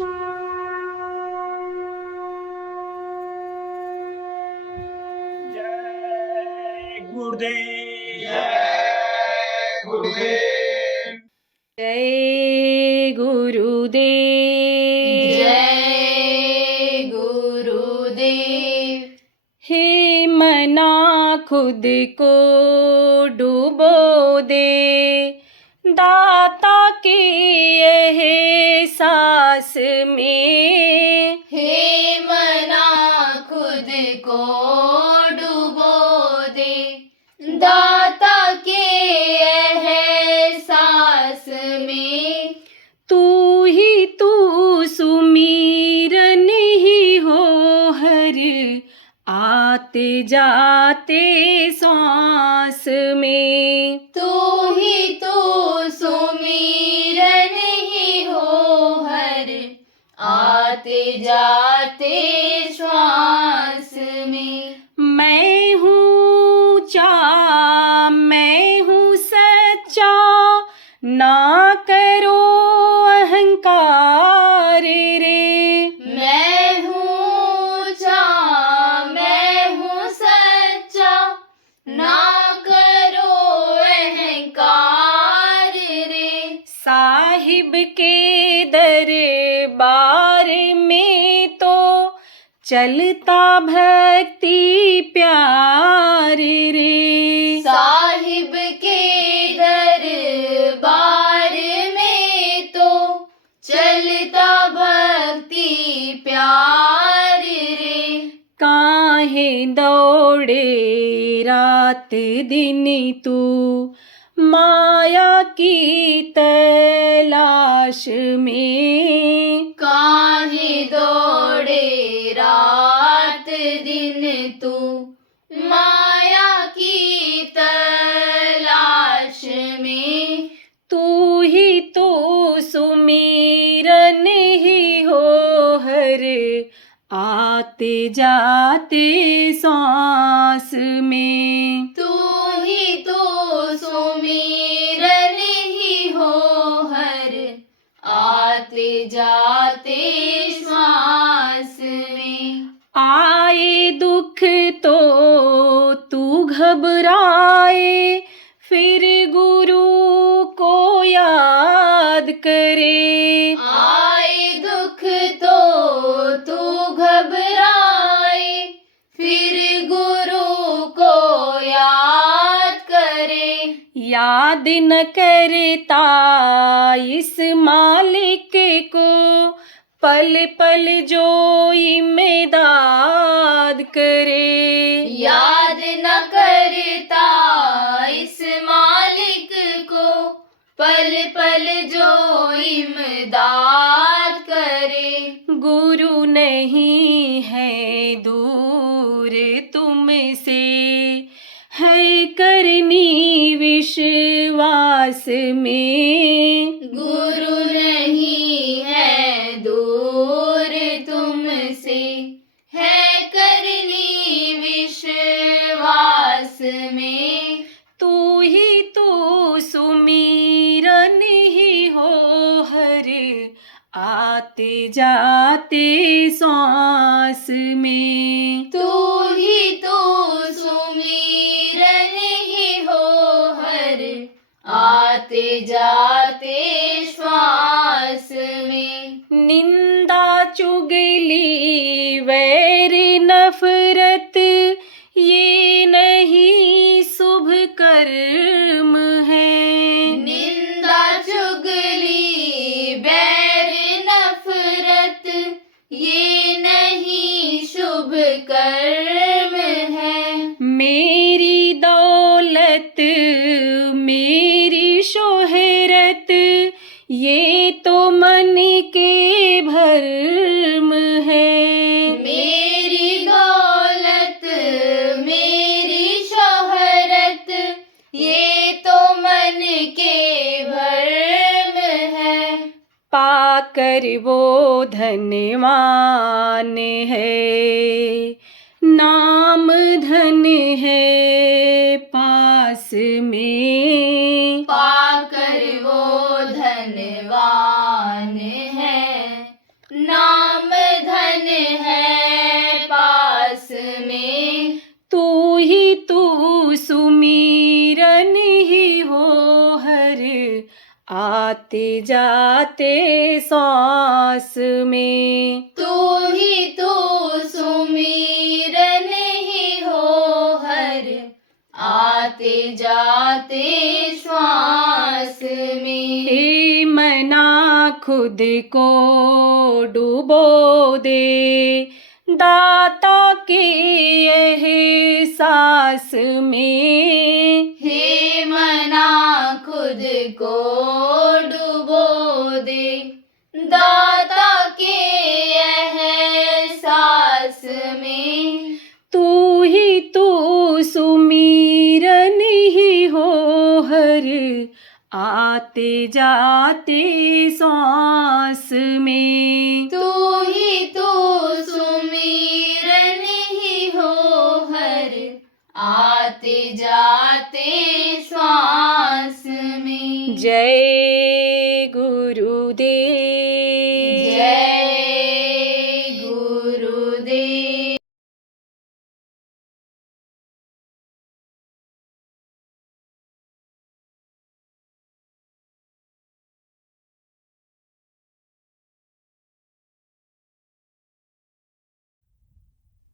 जय गुरुदेव। जय गुरुदेव। जय गुरुदेव। जय गुरुदेव। हे मना खुद को डूबो दे, दाता के एहसास में। हे मना खुद को डूबो दे, दाता के एहसास में। तू ही तू सुमीरन ही हो हर आते जाते सांस में। तू ही तू सुमीरन ही हो हर आते जाते श्वास में। मैं हूँ चा मैं हूँ सच्चा, ना करो अहंकार रे। मैं हूँ चा मैं हूँ सच्चा, ना करो अहंकार रे। साहिब के दरबार में तो चलता भक्ति प्यार रे। साहिब के दरबार में तो चलता भक्ति प्यार रे। काहे दौड़े रात दिन तू माया की तलाश में। काहे दौड़े रात दिन तू माया की तलाश में। तू ही तो सुमीरन ही हो हर आते जाते सांस में। तू ही तो सुमीरन ही हो हर आते जाते श्वास में। आए दुख तो तू घबराए, फिर गुरु को याद करे। आए दुख तो तू घबराए, फिर गुरु को याद करे। याद न करता इस मालिक को, पल पल जो इमदाद करे। याद न करता इस मालिक को, पल पल जो इमदाद करे। गुरु नहीं है दूर तुमसे, है करनी विश्वास में। गुरु नहीं है दूर तुमसे, है करनी विश्वास में। तू ही तो सुमीरन ही हो हर आते जाते सांस में। तू ही तो सुमीरन ही हो हर आते जाते श्वास में। निंदा चुगली वैर नफरत ये नहीं शुभ कर्म है। निंदा चुगली बैर नफरत ये नहीं शुभ कर्म है। मेरी दौलत मेरी शोहरत ये तो मन के भरम है। मेरी दौलत मेरी शोहरत ये तो मन के भरम है। पाकर वो धनवान है, नाम धन है पास में। पाकर वो धनवान है, सांस में। तू ही तू सुमिरन ही हो हर आते जाते श्वास में। हे मना खुद को डुबो दे दाता के एहसास में। हे मना खुद को डुबो दे दाता के एहसास में। तू ही तू सुमिरन ही हो हर आते जाते सांस में। तू ही तू सुमिरन ही हो हर आते जाते श्वास में। जय गुरुदेव। जय गुरुदेव।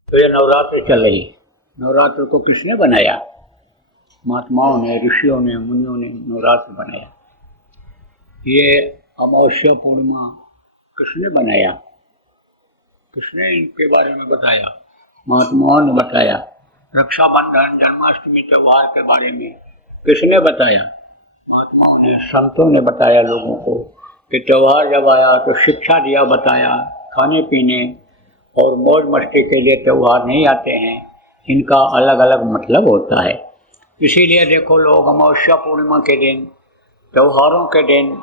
तो ये नवरात्र चल रही। नवरात्र को किसने बनाया? महात्माओं ने, ऋषियों ने, मुनियों ने नवरात्र बनाया। ये अमावस्या पूर्णिमा किसने बनाया? किसने इनके बारे में बताया? महात्माओं ने बताया। रक्षाबंधन, जन्माष्टमी त्योहार के बारे में किसने बताया? महात्माओं ने, संतों ने बताया लोगों को कि त्योहार जब आया तो शिक्षा दिया, बताया खाने पीने और मौज मस्ती के लिए त्योहार नहीं आते हैं, इनका अलग अलग मतलब होता है। इसीलिए देखो लोग अमावस्या पूर्णिमा के दिन, त्योहारों के दिन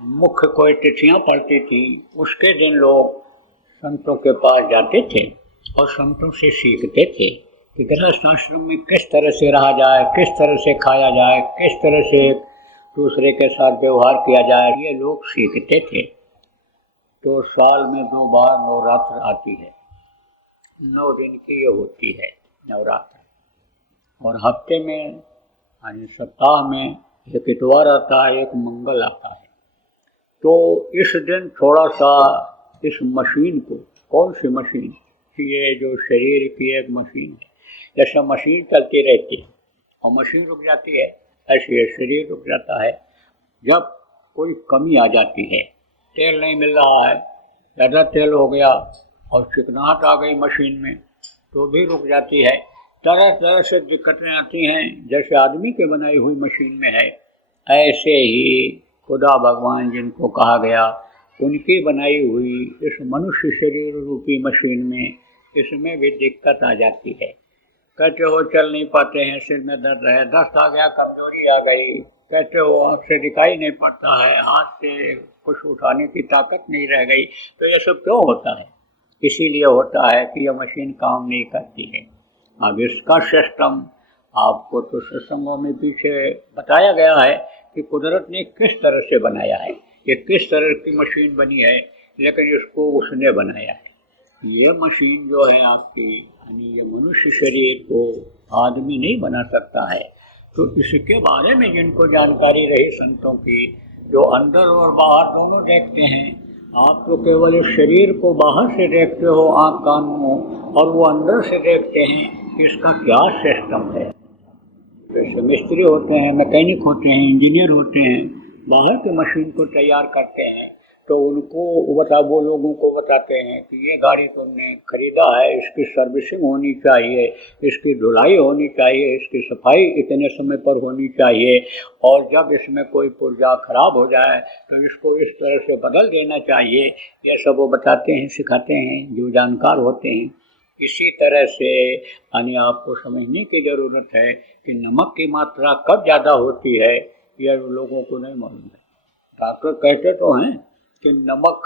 मुख्य कोई तिथियाँ पड़ती थी, उसके दिन लोग संतों के पास जाते थे और संतों से सीखते थे कि गृहस्थ आश्रम में किस तरह से रहा जाए, किस तरह से खाया जाए, किस तरह से दूसरे के साथ व्यवहार किया जाए, ये लोग सीखते थे। तो साल में 2 बार नवरात्र आती है। 9 दिन की ये होती है नवरात्र, और हफ्ते में यानी सप्ताह में एक इतवार आता है, एक मंगल आता है। तो इस दिन थोड़ा सा इस मशीन को, कौन सी मशीन? ये जो शरीर की एक मशीन है, जैसे मशीन चलती रहती है और मशीन रुक जाती है, ऐसे ये शरीर रुक जाता है जब कोई कमी आ जाती है। तेल नहीं मिल रहा है, ज़्यादा तेल हो गया और चिकनाहट आ गई मशीन में, तो भी रुक जाती है। तरह तरह से दिक्कतें आती हैं, जैसे आदमी के बनाई हुई मशीन में है, ऐसे ही खुदा भगवान जिनको कहा गया, उनकी बनाई हुई इस मनुष्य शरीर रूपी मशीन में, इसमें भी दिक्कत आ जाती है। कहते हो चल नहीं पाते हैं, सिर में दर्द है, दस्त आ गया, कमजोरी आ गई, कहते हो आँख से दिखाई नहीं पड़ता है, हाथ से कुछ उठाने की ताकत नहीं रह गई। तो ये सब क्यों होता है? इसीलिए होता है कि यह मशीन काम नहीं करती है। अब इसका सिस्टम आपको तो सत्संगों में पीछे बताया गया है कि कुदरत ने किस तरह से बनाया है, ये किस तरह की मशीन बनी है, लेकिन इसको उसने बनाया है। ये मशीन जो है आपकी, यानी ये मनुष्य शरीर को आदमी नहीं बना सकता है। तो इसके बारे में जिनको जानकारी रही संतों की, जो अंदर और बाहर दोनों देखते हैं, आप तो केवल इस शरीर को बाहर से देखते हो आँख कान मुँह, और वो अंदर से देखते हैं कि इसका क्या सिस्टम है। जैसे मिस्त्री होते हैं, मैकेनिक होते हैं, इंजीनियर होते हैं, बाहर की मशीन को तैयार करते हैं, तो उनको वो लोगों को बताते हैं कि ये गाड़ी तुमने खरीदा है, इसकी सर्विसिंग होनी चाहिए, इसकी धुलाई होनी चाहिए, इसकी सफाई इतने समय पर होनी चाहिए, और जब इसमें कोई पुर्जा खराब हो जाए तो इसको इस तरह से बदल देना चाहिए। ये सब वो बताते हैं, सिखाते हैं जो जानकार होते हैं। इसी तरह से यानी आपको समझने की ज़रूरत है कि नमक की मात्रा कब ज़्यादा होती है, यह लोगों को नहीं मालूम है। डॉक्टर कहते तो हैं कि नमक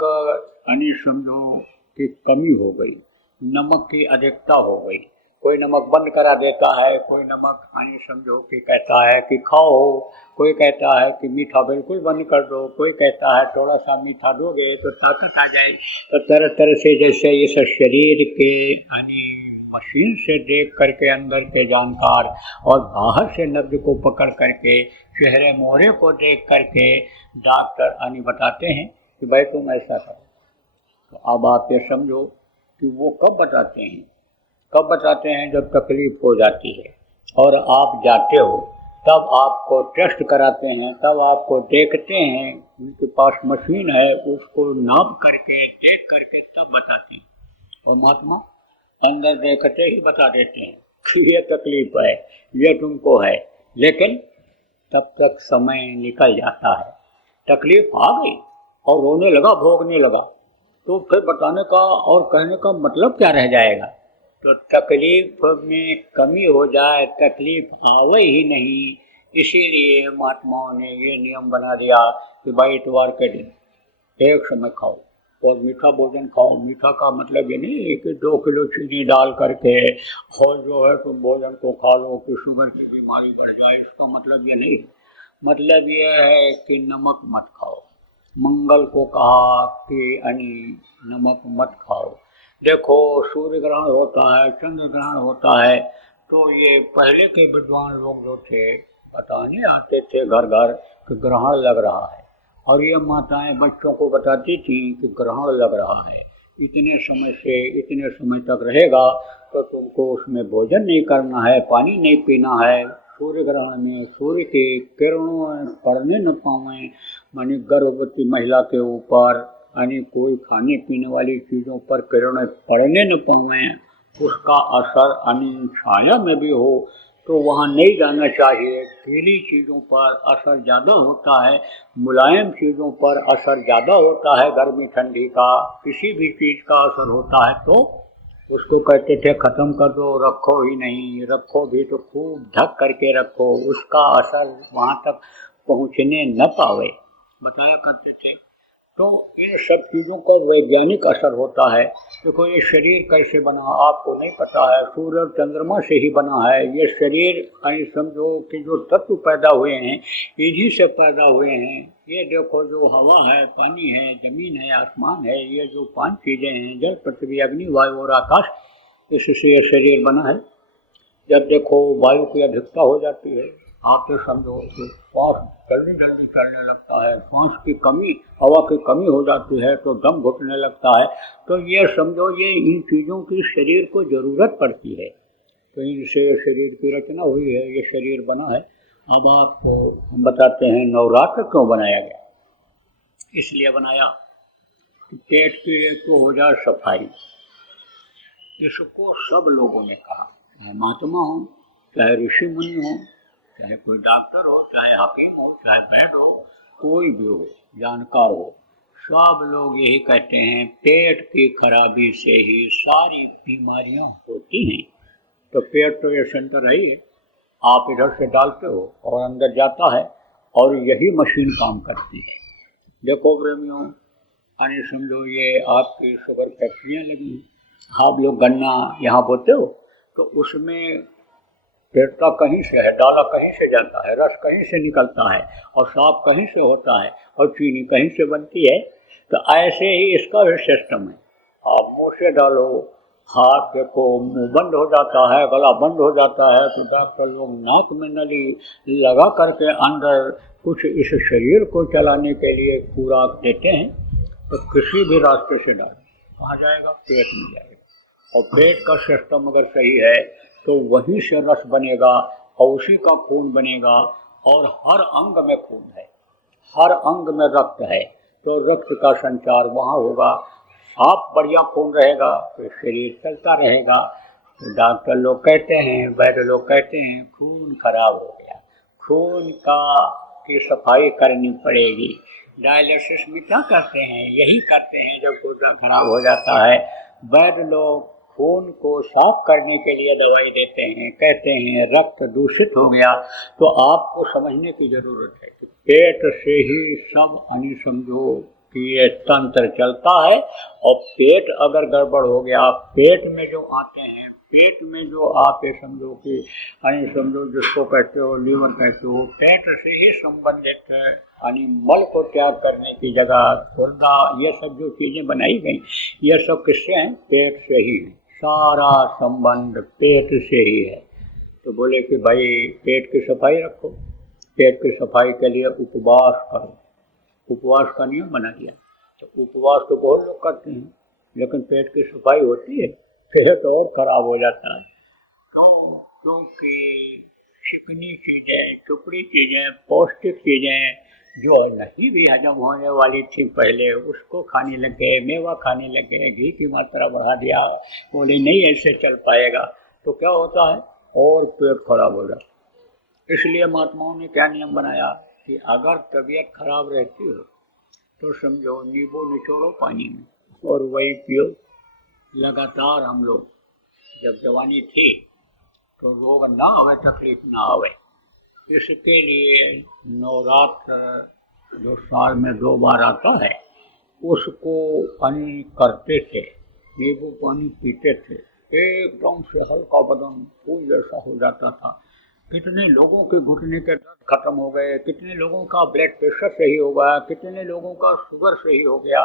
यानी समझो कि कमी हो गई, नमक की अधिकता हो गई। कोई नमक बंद करा देता है, कोई नमक यानी समझो कि कहता है कि खाओ, कोई कहता है कि मीठा बिल्कुल बंद कर दो, कोई कहता है थोड़ा सा मीठा दोगे तो ताकत आ जाए। तो तरह तरह से जैसे ये सब शरीर के यानी मशीन से देख करके अंदर के जानकार और बाहर से नब्ज को पकड़ करके चेहरे मोहरे को देख करके डॉक्टर यानी बताते हैं कि भाई तुम ऐसा करो। तो अब आप ये समझो कि वो कब बताते हैं, कब बताते हैं? जब तकलीफ हो जाती है और आप जाते हो, तब आपको टेस्ट कराते हैं, तब आपको देखते हैं, उनके पास मशीन है, उसको नाप करके चेक करके तब बताते हैं। और महात्मा अंदर देखते ही बता देते हैं कि ये तकलीफ है, ये तुमको है। लेकिन तब तक समय निकल जाता है, तकलीफ आ गई और रोने लगा, भोगने लगा, तो फिर बताने का और कहने का मतलब क्या रह जाएगा? तो तकलीफ में कमी हो जाए, तकलीफ आवे ही नहीं, इसीलिए महात्माओं ने ये नियम बना दिया कि भाई इतवार के दिन एक समय खाओ और मीठा भोजन खाओ। मीठा का मतलब ये नहीं है कि 2 किलो चीनी डाल करके और जो है तुम भोजन को खा लो कि शुगर की बीमारी बढ़ जाए, इसका मतलब ये नहीं है। मतलब ये है कि नमक मत खाओ। मंगल को कहा कि नमक मत खाओ। देखो सूर्य ग्रहण होता है, चंद्र ग्रहण होता है, तो ये पहले के विद्वान लोग जो थे बताने आते थे घर घर कि ग्रहण लग रहा है, और ये माताएं बच्चों को बताती थी कि ग्रहण लग रहा है, इतने समय से इतने समय तक रहेगा, तो तुमको उसमें भोजन नहीं करना है, पानी नहीं पीना है। सूर्य ग्रहण में सूर्य के किरणों पड़ने न पावें, मानी गर्भवती महिला के ऊपर यानी कोई खाने पीने वाली चीज़ों पर किरणें पड़ने न पावें, उसका असर यानी छाया में भी हो तो वहाँ नहीं जाना चाहिए। गीली चीज़ों पर असर ज़्यादा होता है, मुलायम चीज़ों पर असर ज़्यादा होता है, गर्मी ठंडी का किसी भी चीज़ का असर होता है तो उसको कहते थे ख़त्म कर दो, रखो ही नहीं, रखो भी तो खूब ढक करके रखो, उसका असर वहाँ तक पहुँचने न पावे, बताया करते थे। तो इन सब चीज़ों का वैज्ञानिक असर होता है। देखो ये शरीर कैसे बना आपको नहीं पता है, सूर्य और चंद्रमा से ही बना है ये शरीर। समझो कि जो तत्व पैदा हुए हैं इन्हीं से पैदा हुए हैं। ये देखो जो हवा है, पानी है, जमीन है, आसमान है, ये जो 5 चीज़ें हैं, जल, पृथ्वी, अग्नि, वायु और आकाश, इससे ये शरीर बना है। जब देखो वायु की अधिकता हो जाती है, आप तो समझो कि श्वास जल्दी जल्दी चलने लगता है, श्वास की कमी, हवा की कमी हो जाती है तो दम घुटने लगता है। तो ये समझो ये इन चीज़ों की शरीर को ज़रूरत पड़ती है, तो इनसे शरीर की रचना हुई है, ये शरीर बना है। अब आपको हम बताते हैं नवरात्र क्यों बनाया गया। इसलिए बनाया कि पेट की एक तो हो जाए सफाई, इसको सब लोगों ने कहा, चाहे महात्मा हो, चाहे ऋषि मुनि हो, चाहे कोई डॉक्टर हो, चाहे हकीम हो, चाहे वैद्य हो, कोई भी हो, जानकार हो, सब लोग यही कहते हैं पेट की खराबी से ही सारी बीमारियां होती हैं। तो पेट तो ये सेंटर है ही है, आप इधर से डालते हो और अंदर जाता है और यही मशीन काम करती है। देखो प्रेमियों, यानी समझो ये आपकी शुगर फैक्ट्रियाँ लगी, आप लोग गन्ना यहाँ बोते हो तो उसमें पेड़ता कहीं से है, डाला कहीं से जाता है, रस कहीं से निकलता है और साफ कहीं से होता है और चीनी कहीं से बनती है। तो ऐसे ही इसका भी सिस्टम है। आप मुँह से डालो, हाथ देखो मुँह बंद हो जाता है, गला बंद हो जाता है, तो डॉक्टर लोग नाक में नली लगा करके अंदर कुछ इस शरीर को चलाने के लिए खुराक देते हैं। तो किसी भी रास्ते से डालो, कहाँ जाएगा? पेट में जाएगा। और पेट का सिस्टम अगर सही है तो वहीं से रस बनेगा और उसी का खून बनेगा। और हर अंग में खून है, हर अंग में रक्त है, तो रक्त का संचार वहाँ होगा। साफ बढ़िया खून रहेगा तो शरीर चलता रहेगा। तो डॉक्टर लोग कहते हैं, वैद्य लोग कहते हैं खून खराब हो गया, खून की सफाई करनी पड़ेगी। डायलिसिस में क्या करते हैं? यही करते हैं जब गुर्दा खराब हो जाता है। वैद्य लोग खून को साफ करने के लिए दवाई देते हैं, कहते हैं रक्त दूषित हो गया। तो आपको समझने की ज़रूरत है कि पेट से ही सब यानी समझो कि ये तंत्र चलता है। और पेट अगर गड़बड़ हो गया, पेट में जो आते हैं, पेट में जो आप ये समझो कि यानी समझो जिसको कहते हो लीवर कहते हो, पेट से ही संबंधित है। यानी मल को त्याग करने की जगह गुर्दा, ये सब जो चीज़ें बनाई गई ये सब किससे हैं? पेट से ही है। सारा संबंध पेट से ही है। तो बोले कि भाई पेट की सफाई रखो, पेट की सफाई के लिए उपवास करो। उपवास का नियम बना दिया तो उपवास तो बहुत लोग करते हैं, लेकिन पेट की सफाई होती है, पेट और खराब हो जाता है। क्यों? क्योंकि चिकनी चीज़ें, चुपड़ी चीज़ें, पौष्टिक चीज़ें जो नहीं भी हजम होने वाली थी पहले, उसको खाने लगे, मेवा खाने लगे, घी की मात्रा बढ़ा दिया, बोले नहीं ऐसे चल पाएगा, तो क्या होता है और पेट खराब हो जाता है। इसलिए महात्माओं ने क्या नियम बनाया कि अगर तबीयत खराब रहती हो तो समझो नींबू निचोड़ो पानी में और वही पियो। लगातार हम लोग जब जवानी थी तो रोग ना आवे, तकलीफ ना आवे, इसके लिए नवरात्र जो साल में 2 बार आता है उसको पानी करते थे, नींबू पानी पीते थे, एकदम से हल्का बदन फूल जैसा हो जाता था। कितने लोगों के घुटने के दर्द खत्म हो गए, कितने लोगों का ब्लड प्रेशर सही हो गया, कितने लोगों का शुगर सही हो गया।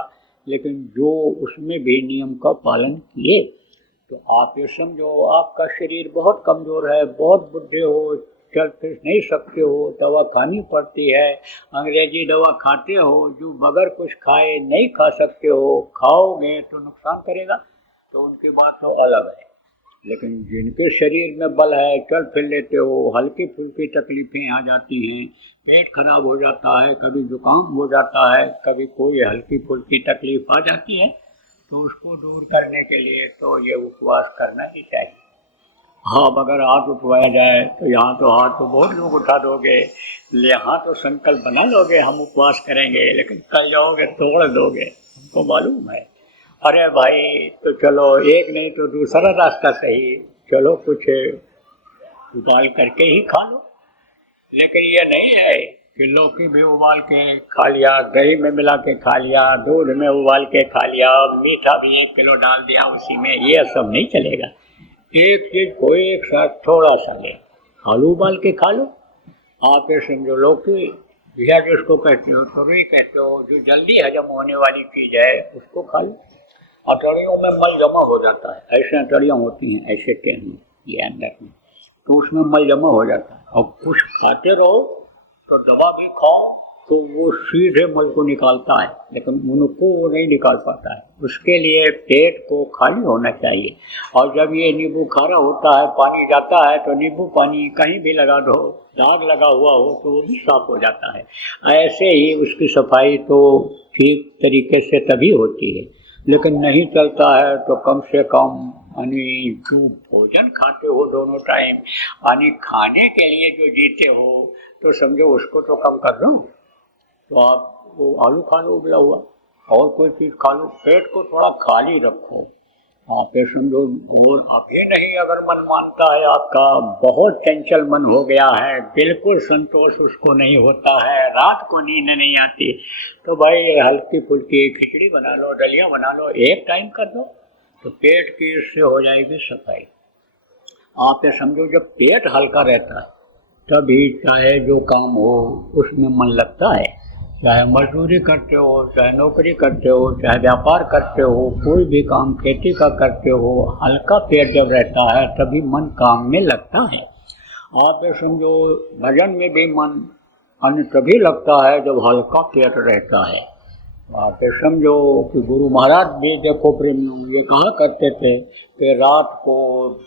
लेकिन जो उसमें भी नियम का पालन किए, तो आप ये समझो आपका शरीर बहुत कमज़ोर है, बहुत बुढ़े हो, चल फिर नहीं सकते हो, दवा खानी पड़ती है, अंग्रेजी दवा खाते हो जो बगैर कुछ खाए नहीं खा सकते हो, खाओगे तो नुकसान करेगा, तो उनकी बात तो अलग है। लेकिन जिनके शरीर में बल है, चल फिर लेते हो, हल्की फुल्की तकलीफ़ें आ जाती हैं, पेट खराब हो जाता है, कभी जुकाम हो जाता है, कभी कोई हल्की फुल्की तकलीफ आ जाती है, तो उसको दूर करने के लिए तो ये उपवास करना ही चाहिए। हाँ, अगर हाथ उठवाया जाए तो यहाँ तो हाथ तो बहुत लोग उठा दोगे, यहाँ तो संकल्प बना लोगे हम उपवास करेंगे, लेकिन कल जाओगे तोड़ दोगे, हमको मालूम है। अरे भाई तो चलो एक नहीं तो दूसरा रास्ता सही, चलो कुछ उबाल करके ही खा लो। लेकिन ये नहीं है कि लौकी भी उबाल के खा लिया, दही में मिला के खा लिया, दूध में उबाल के खा लिया, मीठा भी 1 किलो डाल दिया उसी में, ये सब नहीं चलेगा। एक चीज को एक साथ थोड़ा सा ले, आलू उबाल के खा लो। आप ये समझो लौकी या जिसको कहते हो, तुरई कहते हो, जो जल्दी हजम होने वाली चीज़ है उसको खा लो। अटड़ियों में मल जमा हो जाता है, ऐसे अटड़ियाँ होती हैं ऐसे के हैं ये अंदर में, तो उसमें मल जमा हो जाता है। और कुछ खाते रहो तो दवा भी खाओ तो वो सीधे मल को निकालता है, लेकिन उनको वो नहीं निकाल पाता है। उसके लिए पेट को खाली होना चाहिए। और जब ये नींबू खारा होता है, पानी जाता है, तो नींबू पानी कहीं भी लगा दो, दाग लगा हुआ हो तो वो भी साफ हो जाता है। ऐसे ही उसकी सफाई तो ठीक तरीके से तभी होती है। लेकिन नहीं चलता है तो कम से कम यानी जो भोजन खाते हो दोनों टाइम, यानी खाने के लिए जो जीते हो, तो समझो उसको तो कम कर दो। तो आप वो आलू खा लो उबला हुआ, और कोई चीज़ खा लो, पेट को थोड़ा खाली रखो। आप ये समझो, और आप ये नहीं अगर मन मानता है आपका बहुत चंचल मन हो गया है, बिल्कुल संतोष उसको नहीं होता है, रात को नींद नहीं आती, तो भाई हल्की फुल्की खिचड़ी बना लो, दलिया बना लो, एक टाइम कर दो, तो पेट की इससे हो जाएगी सफाई। आप ये समझो जब पेट हल्का रहता है तभी चाहे जो काम हो उसमें मन लगता है, चाहे मजदूरी करते हो, चाहे नौकरी करते हो, चाहे व्यापार करते हो, कोई भी काम खेती का करते हो, हल्का पेट जब रहता है तभी मन काम में लगता है। आप ये समझो भजन में भी मन अन्य तभी लगता है जब हल्का पेट रहता है। आप ये समझो कि गुरु महाराज भी देखो प्रेमियों ये कहा करते थे कि रात को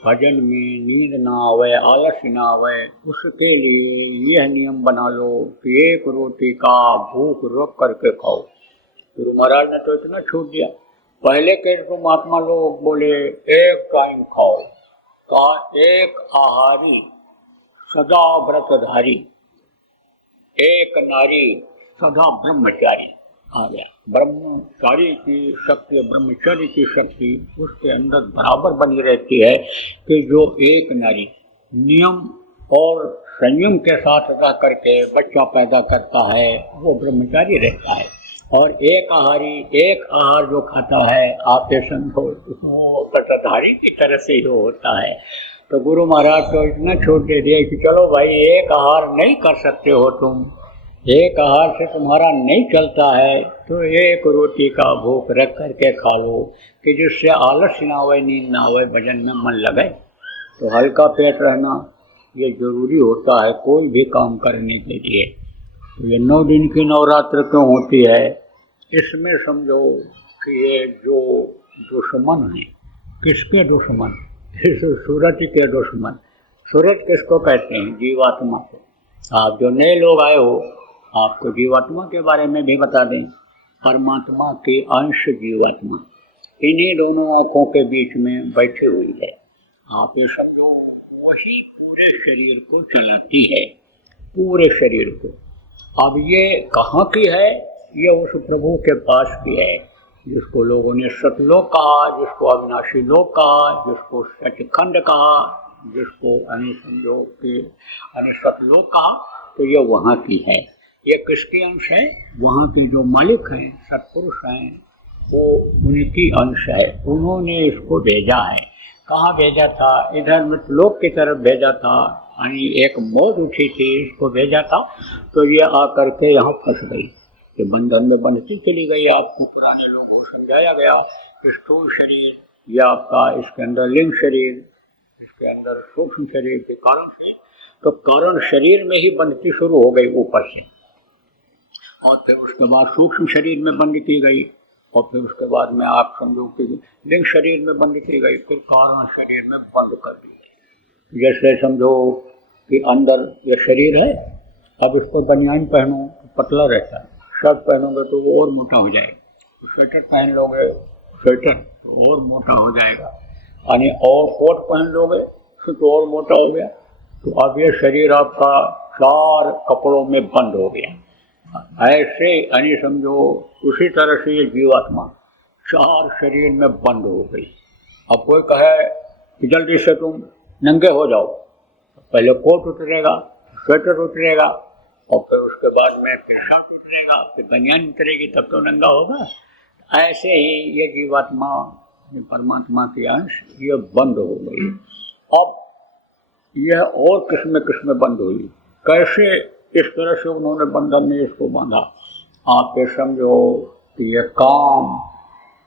भजन में नींद ना आवे, आलस ना आवे, उसके लिए यह नियम बना लो कि 1 रोटी का भूख रोक करके खाओ। गुरु महाराज ने तो इतना छूट दिया। पहले के तो महात्मा लोग बोले 1 टाइम खाओ, का 1 आहारी सदा व्रतधारी, 1 नारी सदा ब्रह्मचारी। आ गया ब्रह्मचारी की शक्ति, ब्रह्मचारी की शक्ति उसके अंदर बराबर बनी रहती है कि जो 1 नारी नियम और संयम के साथ रह करके बच्चा पैदा करता है वो ब्रह्मचारी रहता है। और 1 आहारी, 1 आहार जो खाता है आप ये समझो वो व्रतधारी की तरह से ही होता है। तो गुरु महाराज को इतना छूट दे दिया कि चलो भाई 1 आहार नहीं कर सकते हो तुम, 1 आहार से तुम्हारा नहीं चलता है, तो 1 रोटी का भूख रख करके खा लो कि जिससे आलस ना आवे, नींद ना आवे, भजन में मन लगे। तो हल्का पेट रहना ये जरूरी होता है कोई भी काम करने के लिए। तो ये 9 दिन की नवरात्र क्यों होती है? इसमें समझो कि ये जो दुश्मन है, किसके दुश्मन? इस सूरज के दुश्मन। सूरज किसको कहते हैं? जीवात्मा को। आप जो नए लोग आए हो, आपको जीवात्मा के बारे में भी बता दें। परमात्मा के अंश जीवात्मा इन्हीं दोनों आँखों के बीच में बैठी हुई है। आप ये समझो वही पूरे शरीर को चलाती है, पूरे शरीर को। अब ये कहाँ की है? ये उस प्रभु के पास की है, जिसको लोगों ने सतलोक कहा, जिसको अविनाशी लोक कहा, जिसको सचखंड कहा, जिसको समझो कि सतलोक कहा। तो ये वहाँ की है। ये किसके अंश है? वहाँ के जो मालिक हैं, सत्पुरुष हैं, वो उनकी अंश है। उन्होंने इसको भेजा है। कहाँ भेजा था? इधर मृतलोक की तरफ भेजा था। यानी एक मौज उठी थी, इसको भेजा था, तो ये आकर के यहाँ फंस गई, ये बंधन में बंधती चली गई। आपको पुराने लोगों को समझाया गया कि स्थूल शरीर या आपका इसके अंदर लिंग शरीर, इसके अंदर सूक्ष्म शरीर के कारण से, तो कारण शरीर में ही बंधती शुरू हो गई ऊपर से, और फिर उसके बाद सूक्ष्म शरीर में बंद की गई, और फिर उसके बाद में आप समझो कि लिंग शरीर में बंद की गई, फिर कारण शरीर में बंद कर दी गई। जैसे समझो कि अंदर ये शरीर है, अब इसको बनियान पहनो तो पतला रहता है, शर्ट पहनोगे तो वो और मोटा हो जाएगा, स्वेटर पहन लोगे स्वेटर तो और मोटा हो जाएगा, यानी और कोट पहन लोगे तो और मोटा हो गया। तो अब ये शरीर आपका 4 कपड़ों में बंद हो गया। ऐसे यानी समझो उसी तरह से ये जीवात्मा 4 शरीर में बंद हो गई। अब कोई कहे कि जल्दी से तुम नंगे हो जाओ, पहले कोट उतरेगा, स्वेटर उतरेगा, और फिर उसके बाद में फिर शर्ट उतरेगा, फिर बनियान उतरेगी, तब तो नंगा होगा। ऐसे ही ये जीवात्मा, ये परमात्मा की अंश, ये बंद हो गई। अब यह और किस्में बंद हुई। कैसे? इस तरह से उन्होंने बंधन में इसको बांधा। आप ये समझो कि ये काम,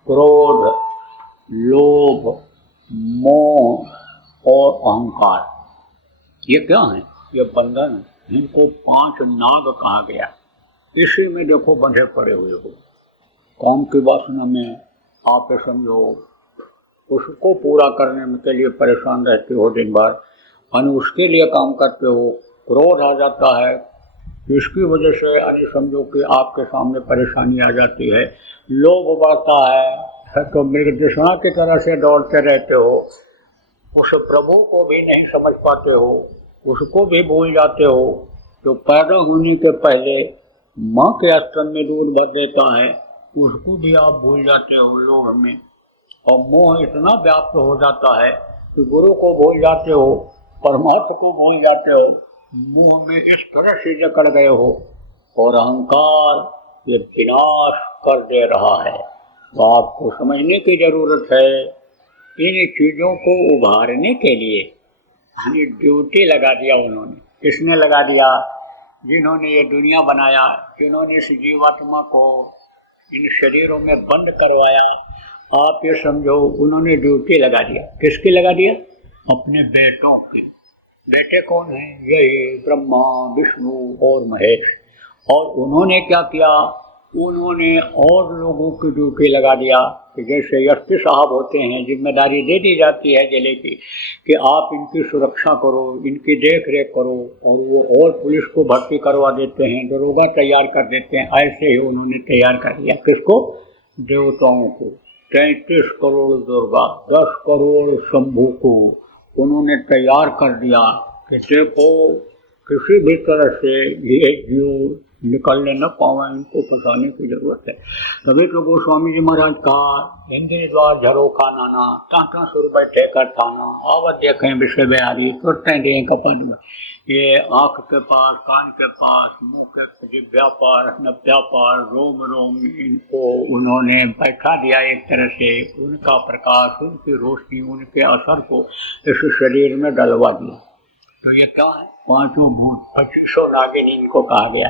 क्रोध, लोभ, मोह और अहंकार, ये क्या है? ये बंधन है। इनको 5 नाग कहा गया। इसी में देखो बंधे पड़े हुए हो। काम की वासना में आप ये समझो उसको पूरा करने में के लिए परेशान रहते हो दिन भर, और उसके लिए काम करते हो। क्रोध आ जाता है, इसकी वजह से यानी समझो कि आपके सामने परेशानी आ जाती है। लोभ बढ़ता है तो मृगतृष्णा की तरह से दौड़ते रहते हो। उस प्रभु को भी नहीं समझ पाते हो, उसको भी भूल जाते हो। जो पैदा होने के पहले माँ के स्तन में दूध भर देता है, उसको भी आप भूल जाते हो लोभ में। और मोह इतना व्याप्त हो जाता है कि गुरु को भूल जाते हो, परमात्मा को भूल जाते हो। मुंह में इस तरह से जकड़ गए हो, और अहंकार ये विनाश कर दे रहा है। तो आपको समझने की जरूरत है। इन चीजों को उभारने के लिए यानी ड्यूटी लगा दिया उन्होंने। किसने लगा दिया? जिन्होंने ये दुनिया बनाया, जिन्होंने इस जीवात्मा को इन शरीरों में बंद करवाया। आप ये समझो उन्होंने ड्यूटी लगा दिया। किसकी लगा दिया? अपने बेटों की। बेटे कौन है? यही ब्रह्मा, विष्णु और महेश। और उन्होंने क्या किया? उन्होंने और लोगों की ड्यूटी लगा दिया कि जैसे एसपी साहब होते हैं, जिम्मेदारी दे दी जाती है जिले की कि आप इनकी सुरक्षा करो, इनकी देख रेख करो, और वो और पुलिस को भर्ती करवा देते हैं, दरोगा तैयार कर देते हैं। ऐसे ही उन्होंने तैयार कर दिया। किसको? देवताओं को। 33 करोड़ दुर्गा, 10 करोड़ शंभू को उन्होंने तैयार कर दिया कि देखो किसी भी तरह से ये जीव निकलने न पावे, इनको फंसाने की जरूरत है। तभी तो गोस्वामी जी महाराज कहा, इंद्री द्वार झरोखा नाना, टाटा सुर बैठे कर थाना, आवत देखें विषय बिहारी, तुरते दें कपन में। ये आँख के पास, कान के पास, मुंह के जिभ्या पर, नभ्या पर, रोम रोम, इनको उन्होंने बैठा दिया एक तरह से। उनका प्रकाश, उनकी रोशनी, उनके असर को इस शरीर में डलवा दिया। तो ये क्या है? 5 भूत, 2500 नागिन इनको कहा गया।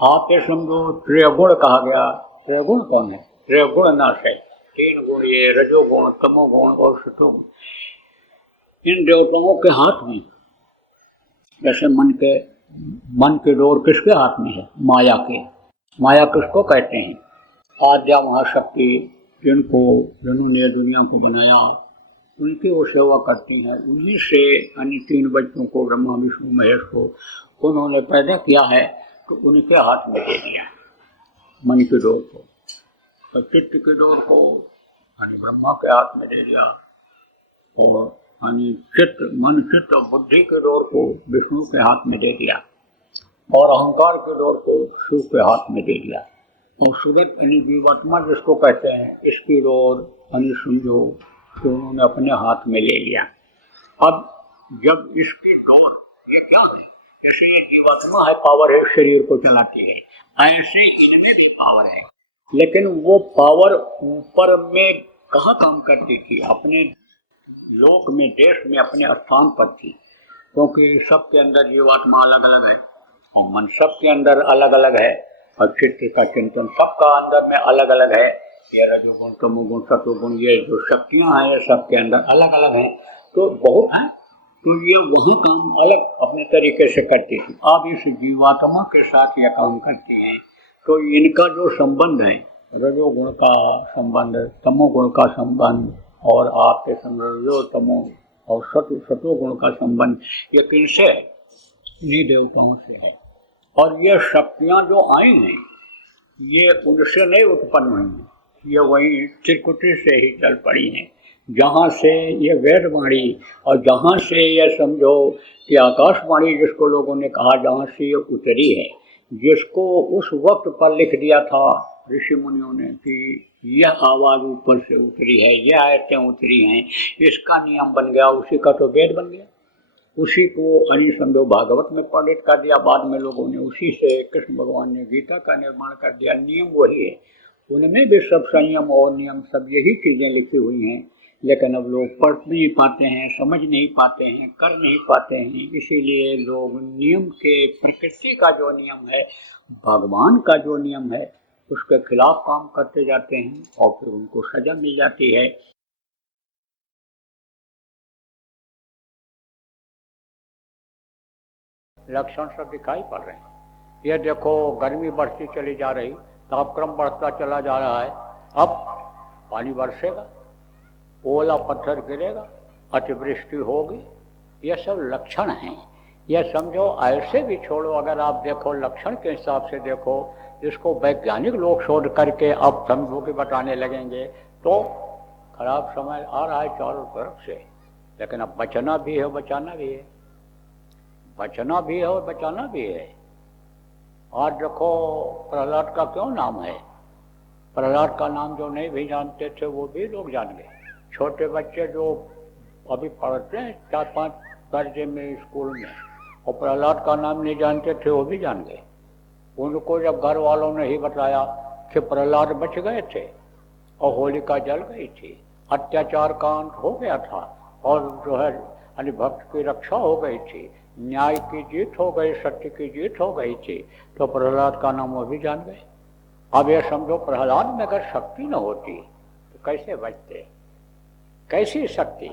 आप ये समझो त्रयगुण कहा गया। त्रयगुण कौन है? त्रयगुण नाश है। 3 गुण, ये रजोगुण, तमोगुण और सतोगुण। इन देवताओं के हाथ में, जैसे मन के डोर किसके हाथ में है? माया के। माया किसको कहते हैं? आद्या महाशक्ति जिन्होंने दुनिया को बनाया, उनकी वो सेवा करती हैं। उन्हीं से अन्य 3 बच्चों को, ब्रह्मा विष्णु महेश को उन्होंने पैदा किया है, तो उनके हाथ में दे दिया मन की डोर को, और चित्त की डोर को यानी ब्रह्मा के हाथ में दे दिया, और यानी मन चित्त और बुद्धि के डोर को विष्णु के हाथ में दे दिया, और अहंकार के डोर को शिव के हाथ में दे दिया। और सूरत यानी जीवात्मा जिसको कहते हैं, इसकी डोर यानी समझो कि उन्होंने अपने हाथ में ले लिया। अब जब इसकी डोर, ये क्या है, जैसे ये जीवात्मा है, पावर है, शरीर को चलाती है, ऐसे इनमें भी पावर है, लेकिन वो पावर ऊपर में कहाँ काम करती थी? अपने लोक में, देश में, अपने स्थान पर थी, क्योंकि सबके अंदर जीवात्मा अलग अलग है, और मन सबके अंदर अलग अलग है, और चित्त का चिंतन सबका अंदर में अलग अलग है। ये रजोगुण, तमोगुण, सतोगुण, ये जो शक्तियाँ हैं, ये सबके अंदर अलग अलग हैं, तो बहुत है, तो ये वही काम अलग अपने तरीके से करती थी। अब इस जीवात्मा के साथ ये काम करती हैं, तो इनका जो संबंध है, रजोगुण का संबंध, तमोगुण का संबंध, और आपके रजो तमो और सतोगुण का संबंध, ये किनसे है? इन्हीं देवताओं से है। और ये शक्तियाँ जो आई हैं, ये उनसे नहीं उत्पन्न हुई हैं, ये वही त्रिकुटी से ही चल पड़ी हैं, जहाँ से ये वेदवाणी, और जहाँ से ये समझो कि आकाशवाणी जिसको लोगों ने कहा, जहाँ से ये उतरी है, जिसको उस वक्त पर लिख दिया था ऋषि मुनियों ने कि यह आवाज़ ऊपर से उतरी है, ये आयतें उतरी हैं, इसका नियम बन गया, उसी का तो वेद बन गया, उसी को अनि समझो भागवत में पंडित कर दिया, बाद में लोगों ने उसी से कृष्ण भगवान ने गीता का निर्माण कर दिया। नियम वही है, उनमें भी सब संयम और नियम सब यही चीज़ें लिखी हुई हैं, लेकिन अब लोग पढ़ नहीं पाते हैं, समझ नहीं पाते हैं, कर नहीं पाते हैं, इसीलिए लोग नियम के, प्रकृति का जो नियम है, भगवान का जो नियम है, उसके खिलाफ काम करते जाते हैं, और फिर उनको सजा मिल जाती है। लक्षण सब दिखाई पड़ रहे हैं। ये देखो, गर्मी बढ़ती चली जा रही, तापक्रम बढ़ता चला जा रहा है, अब पानी बरसेगा, ओला पत्थर गिरेगा, अतिवृष्टि होगी, ये सब लक्षण हैं। ये समझो, ऐसे भी छोड़ो, अगर आप देखो लक्षण के हिसाब से देखो, जिसको वैज्ञानिक लोग शोध करके अब समझो कि बताने लगेंगे, तो खराब समय आ रहा है चारों तरफ से, लेकिन अब बचना भी है, बचाना भी है, बचना भी है और बचाना भी है। आज देखो, प्रहलाद का क्यों नाम है? प्रहलाद का नाम जो नहीं भी जानते थे, वो भी लोग जान गए। छोटे बच्चे जो अभी पढ़ते हैं 4-5 दर्जे में स्कूल में, और प्रहलाद का नाम नहीं जानते थे, वो भी जान गए। उनको जब घर वालों ने ही बताया कि प्रहलाद बच गए थे और होलिका जल गई थी, अत्याचार का अंत हो गया था, और जो है यानी भक्त की रक्षा हो गई थी, न्याय की जीत हो गई, सत्य की जीत हो गई थी, तो प्रहलाद का नाम वो भी जान गए। अब ये समझो, प्रहलाद में अगर शक्ति न होती तो कैसे बचते? कैसी शक्ति?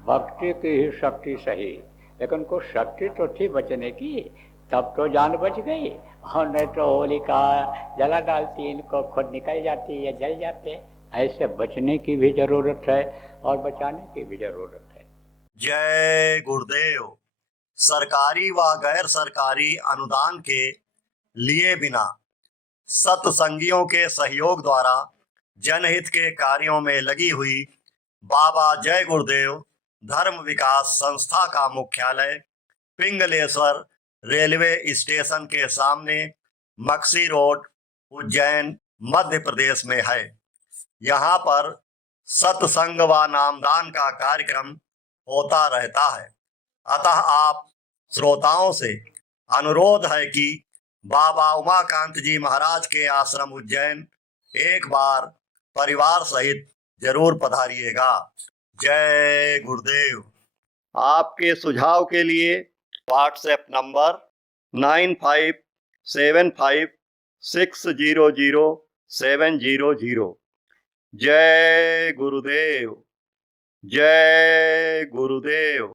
भक्ति की ही शक्ति सही, लेकिन कुछ शक्ति तो थी बचने की, तब तो जान बच गई, और नहीं तो होलिका जला डालती, इनको खुद निकल जाती या जल जाते। ऐसे बचने की भी जरूरत है और बचाने की भी जरूरत है। जय गुरुदेव। सरकारी व गैर सरकारी अनुदान के लिए बिना सत्संगियों के सहयोग द्वारा जनहित के कार्यों में लगी हुई बाबा जय गुरुदेव धर्म विकास संस्था का मुख्यालय पिंगलेश्वर रेलवे स्टेशन के सामने मक्सी रोड, उज्जैन, मध्य प्रदेश में है। यहाँ पर सत्संग व नामदान का कार्यक्रम होता रहता है। अतः आप श्रोताओं से अनुरोध है कि बाबा उमाकांत जी महाराज के आश्रम उज्जैन एक बार परिवार सहित जरूर पधारिएगा। जय गुरुदेव। आपके सुझाव के लिए व्हाट्सएप नंबर 9575600700। जय गुरुदेव। जय गुरुदेव।